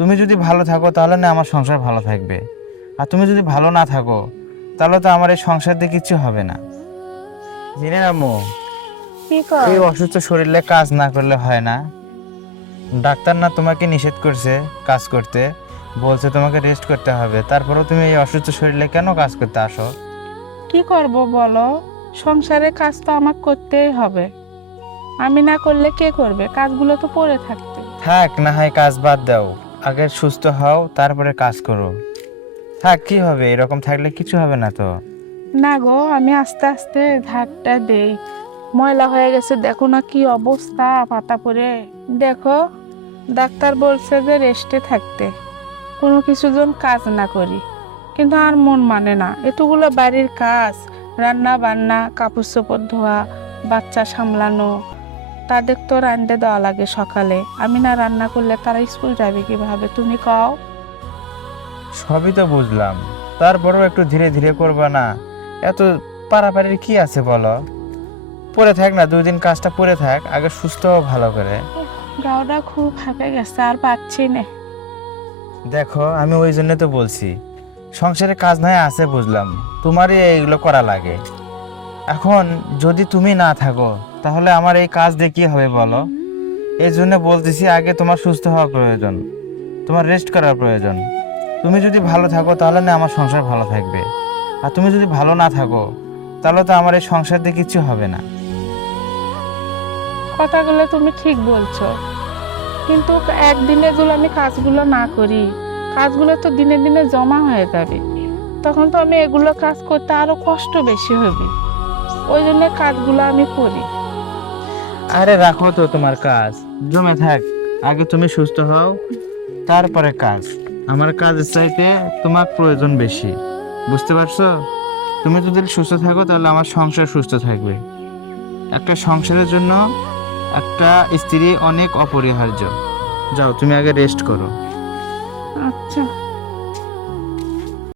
তুমি যদি ভালো থাকো তাহলে না আমার সংসার ভালো থাকবে, আর তুমি যদি ভালো না থাকো তাহলে তো আমার এই সংসার দিয়ে কিচ্ছু হবে না। জেনে আম্মু, কি কর? এই অসুস্থ শরীরে কাজ না করলে হয় না। ডাক্তার না তোমাকে নিষেধ করছে কাজ করতে, বলছে তোমাকে রেস্ট করতে হবে, তারপরেও তুমি এই অসুস্থ শরীরে কেন কাজ করতে আসো? কি করব বলো? সংসারে কাজ তো আমাকে করতেই হবে। আমি না করলে কে করবে? কাজগুলো তো পড়ে থাকতে। থাক, না হয় কাজ বাদ দাও, আগে সুস্থ হও তারপরে কাজ করো। থাক, কি হবে, এরকম থাকলে কিছু হবে না তো। না গো, আমি আস্তে আস্তে ধারটা দেই। ময়লা হয়ে গেছে, দেখো না কি অবস্থা, পাতা পড়ে। দেখো, ডাক্তার বলছে যে রেস্টে থাকতে, কোনো কিছু যেন কাজ না করি। কিন্তু আর মন মানে না, এতগুলো বাড়ির কাজ, রান্না বান্না, কাপড় চোপড় ধোয়া, বাচ্চা সামলানো, তাদের তো রাঁধতে দেওয়া লাগে সকালে। আমি না রান্না করলে তারা স্কুল যাবে কিভাবে, তুমি কও? সবই তো বুঝলাম, তারপরেও একটু ধীরে ধীরে করবা না? এত পারাপারির কি আছে বলো? পড়ে থাক না, 2 দিন কাজটা পড়ে থাক, আগে সুস্থ হও ভালো করে। গাওটা খুব হাঁপে গেছে, আর পাচ্ছি না। দেখো, আমি ওই জন্য তো বলছি, সংসারে কাজ নয় আছে বুঝলাম, তোমারই এইগুলো করা লাগে। এখন যদি তুমি না থাকো তাহলে আমার এই কাজ দিয়ে কি হবে বলো? এই জন্য বলতেছি, আগে তোমার সুস্থ হওয়া প্রয়োজন, তোমার রেস্ট করার প্রয়োজন। তুমি যদি ভালো থাকো তাহলে না আমার সংসার ভালো থাকবে, আর তুমি যদি ভালো না থাকো তাহলে তো আমার এই সংসার দিয়ে কিচ্ছু হবে না। কথাগুলো তুমি ঠিক বলছো, কিন্তু একদিনে যদি আমি কাজগুলো না করি, কাজগুলো তো দিনে দিনে জমা হয়ে যাবে। তখন তো আমি এগুলো কাজ করতে আরো কষ্ট বেশি হবে। ওই জন্য কাজগুলো আমি করি। আরে রাখো তো তোমার কাজ, জমে থাক, আগে তুমি সুস্থ হও তারপরে কাজ। আমার কাজের চাইতে তোমার প্রয়োজন বেশি, বুঝতে পারছো? তুমি যদি সুস্থ থাকো তাহলে আমার সংসার সুস্থ থাকবে। একটা সংসারের জন্য একটা স্ত্রী অনেক অপরিহার্য। যাও, তুমি আগে রেস্ট করো। আচ্ছা।